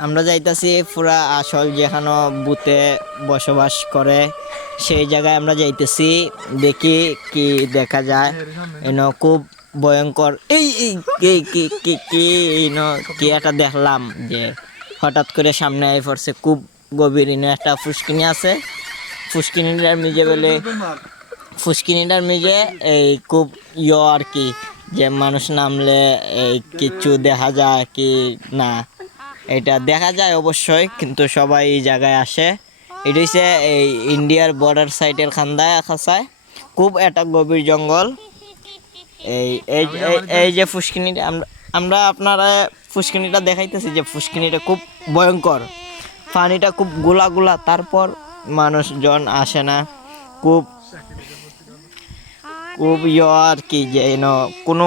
আমরা যাইতাছি পুরা আসল যেখানে ভূতে বসবাস করে সেই জায়গায় আমরা যাইতেছি। দেখি কি দেখা যায়। খুব ভয়ঙ্কর এই এই এই কি কি কি কি একটা দেখলাম যে হঠাৎ করে সামনে আই পড়ছে। খুব গভীর একটা ফুসকিনি আছে। ফুসকিনিটার মিজে বলে ফুসকিনিটার মিজে এই খুব আর কি, যে মানুষ নামলে এই কিছু দেখা যায় কি না। এটা দেখা যায় অবশ্যই, কিন্তু সবাই এই জায়গায় আসে। এটা হচ্ছে এই ইন্ডিয়ার বর্ডার সাইডের খান্দায় খাসায় খুব একটা গভীর জঙ্গল। এই এই এই যে ফুসকিনিটা আমরা আমরা আপনারা ফুসকিনিটা দেখাইতেছি যে ফুসকিনিটা খুব ভয়ঙ্কর। পানিটা খুব গোলা গোলা, তারপর মানুষজন আসে না। খুব খুব আর কি, যে কোনো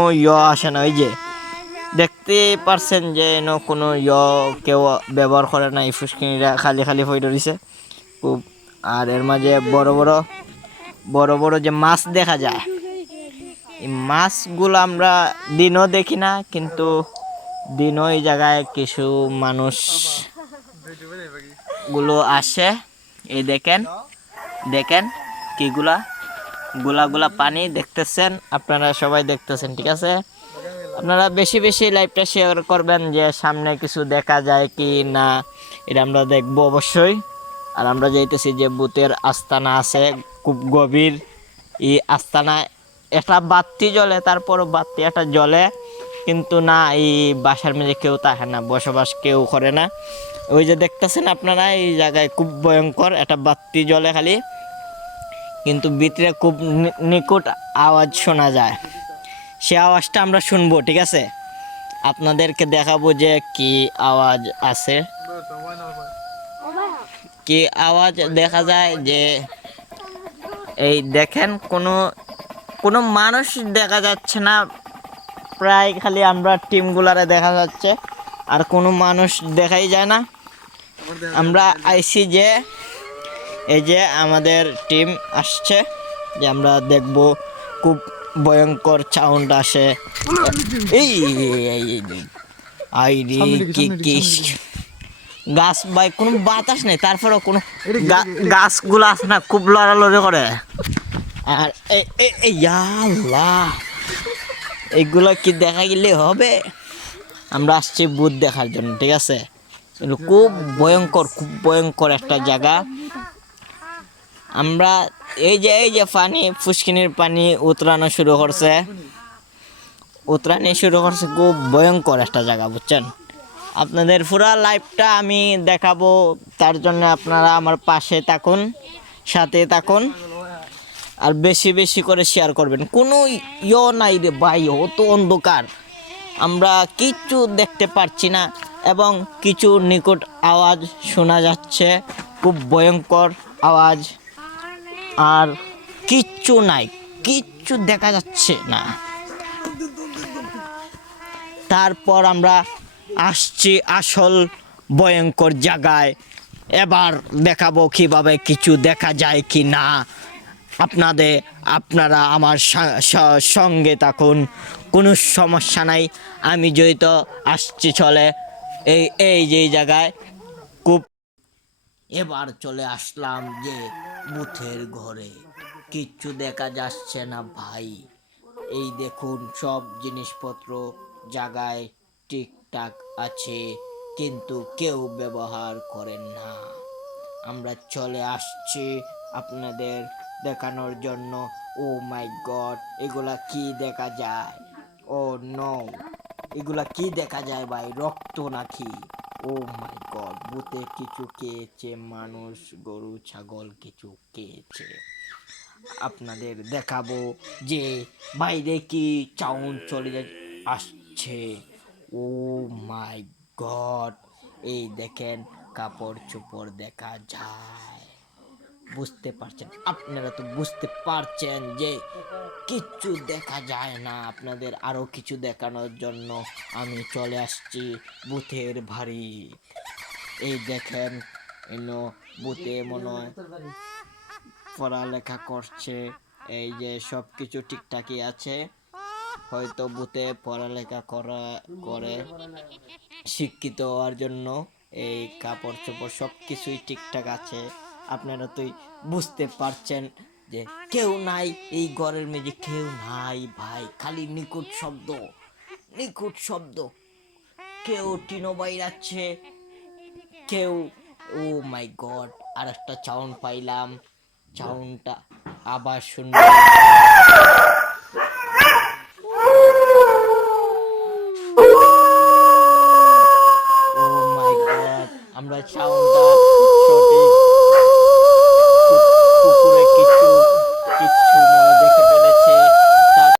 আসে না। ওই যে দেখতে পারছেন যে কোনো কেউ ব্যবহার করে না। এই ফুসকিনিটা খালি খালি হয়ে রয়েছে খুব। আর এর মাঝে বড় বড় বড় বড় যে মাছ দেখা যায়, এই মাছগুলো আমরা দিনও দেখি না, কিন্তু দিনও এই জায়গায় কিছু মানুষ গুলো আসে। এই দেখেন দেখেন কিগুলা গোলা গোলা পানি দেখতেছেন, আপনারা সবাই দেখতেছেন, ঠিক আছে। আপনারা বেশি বেশি লাইভটা শেয়ার করবেন যে সামনে কিছু দেখা যায় কি না, এটা আমরা দেখবো অবশ্যই। আর আমরা যাইতেছি যে ভূতের আস্তানা আছে খুব গভীর। এই আস্তানায় একটা বাতি জ্বলে, তারপরও বাতি একটা জ্বলে, কিন্তু না এই বাসার মধ্যে কেউ থাকে না, বসবাস কেউ করে না। ওই যে দেখতেছেন আপনারা, এই জায়গায় খুব ভয়ঙ্কর একটা বাতি জ্বলে খালি, কিন্তু ভিতরে খুব নিকট আওয়াজ শোনা যায়। সে আওয়াজটা আমরা শুনবো, ঠিক আছে। আপনাদেরকে দেখাবো যে কি আওয়াজ আছে, কি আওয়াজ দেখা যায়। যে এই দেখেন কোনো কোনো মানুষ দেখা যাচ্ছে না, প্রায় খালি আমরা টিমগুলারে দেখা যাচ্ছে, আর কোনো মানুষ দেখাই যায় না। আমরা আইসি যে এই যে আমাদের টিম আসছে, যে আমরা দেখব। খুব ভয়ঙ্কর সাউন্ড আসে। এই আইডি কি কি গাছ ভাই, কোনো বাতাস নেই, তারপরেও কোনো গাছগুলো আছে না, খুব লড়ালড়ি করে। আর আল্লাহ, এইগুলো কি দেখা গেলে হবে? আমরা আসছি ভূত দেখার জন্য, ঠিক আছে। খুব ভয়ঙ্কর, খুব ভয়ঙ্কর একটা জায়গা। আমরা এই যে পানি, ফুসকিনির পানি উতরানো শুরু করছে, খুব ভয়ঙ্কর একটা জায়গা, বুঝছেন। আপনাদের পুরা লাইভটা আমি দেখাবো, তার জন্য আপনারা আমার পাশে থাকুন, সাথে থাকুন, আর বেশি বেশি করে শেয়ার করবেন। কোনো নাই রে ভাই, তো অন্ধকার, আমরা কিচ্ছু দেখতে পারছি না, এবং কিছু নিকট আওয়াজ শোনা যাচ্ছে, খুব ভয়ঙ্কর আওয়াজ। আর কিচ্ছু নাই, কিচ্ছু দেখা যাচ্ছে না। তারপর আমরা আসছি আসল ভয়ঙ্কর জায়গায়। এবার দেখাবো কিভাবে কিছু দেখা যায় কি না। আপনারা আমার সঙ্গে থাকুন, কোনো সমস্যা নাই, আমি যেহেতু আসছি চলে। এই যে জায়গায় খুব। এবার চলে আসলাম যে বুথের ঘরে, কিচ্ছু দেখা যাচ্ছে না ভাই। এই দেখুন সব জিনিসপত্র জায়গায় ঠিকঠাক আছে, কিন্তু কেউ ব্যবহার করেন না। আমরা চলে আসছি আপনাদের দেখানোর জন্য। ও মাই গড, এগুলা কি দেখা যায়? ও নো, এগুলা কি দেখা যায় ভাই? রক্ত নাকি? ও মাই গড, ভূতে কিছু খেয়েছে, মানুষ গরু ছাগল কিছু খেয়েছে। আপনাদের দেখাবো যে বাইরে কি চাউন চলে আসছে। ও মাই গড, এই দেখেন কাপড় চোপড় দেখা যায়। বুঝতে পারছেন? আপনারা তো বুঝতে পারছেন যে কিচ্ছু দেখা যায় না। আপনাদের আরো কিছু দেখানোর জন্য আমি চলে আসছি ভূতের ভারী। এই দেখেন ভূতে মনে হয় পড়ালেখা করছে। এই যে সব কিছু ঠিকঠাকই আছে, হয়তো ভূতে পড়ালেখা করে শিক্ষিত হওয়ার জন্য এই কাপড় চোপড় সব কিছুই ঠিকঠাক আছে। আপনারা তুই বুঝতে পারছেন যে কেউ নাই এই ঘরের মেঝে, কেউ নাই ভাই, খালি নিখুঁত শব্দ, নিখুঁত শব্দ। কেউ টিনো বাইরাচ্ছে, কেউ, ও মাই গড, আর একটা সাউন্ড পাইলাম, সাউন্ডটা আবার শুনবেন।